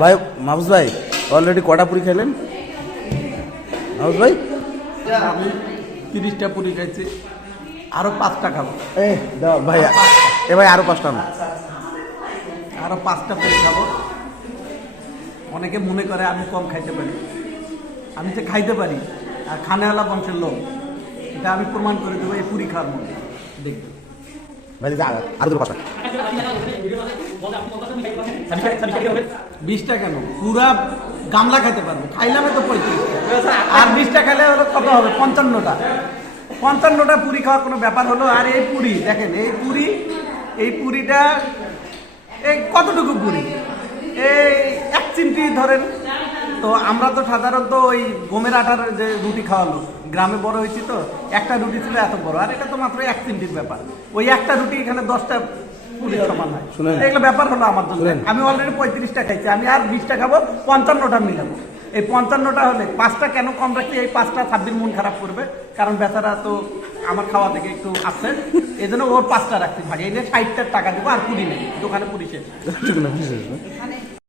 ভাই মাহফুজ ভাই অলরেডি কটা পুরি খাইলেন মাহফুজ ভাই? আমি 30টা পুরি খাইছি, আরো 5টা খাবো। দাও ভাই, এ ভাই আরো 5টা না, আরো 5টা পুরি খাবো। অনেকে মনে করে আমি কম খাইতে পারি, আমি যে খাইতে পারি আর খানেওয়ালা বংশের লোক, এটা আমি প্রমাণ করে দেবো এই পুরি খাওয়ার মধ্যে। দেখবেন ভাই আরো দুটো 5টা। 20টা কেন, পুরা গামলা খাইতে পারবো, খাইলাম তো 35টা, আর 20টা খাইলে হলো কত হবে? 55টা। 55টা পুরি খাওয়ার কোনো ব্যাপার হলো? আর এই পুরি দেখেন, এই পুরিটা এই কতটুকু পুরি, এই 1 চিমটি ধরেন। তো আমরা তো সাধারণত ওই গমের আটার যে রুটি খাওয়ালো, গ্রামে বড় হয়েছি তো, একটা রুটি ছিল এত বড়, আর এটা তো মাত্র 1 চিমটির ব্যাপার। ওই একটা রুটি এখানে 10টা পুরির সমান হয়। এগুলো ব্যাপার হলো আমার জন্য। আমি অলরেডি 35টা খাইছি, আমি আর 20টা খাবো, 55টা মিলাবো। এই 55টা হলে 5টা কেন কম রাখছি? এই 5টা সাব্বির মন খারাপ করবে, কারণ বেচারা তো আমার খাওয়া থেকে একটু আসছে, এই জন্য ওর 5টা রাখছি ভাগে। এই যে 60টার টাকা দেবো, আর পুরি নেই, দোকানে পুরি শেষ।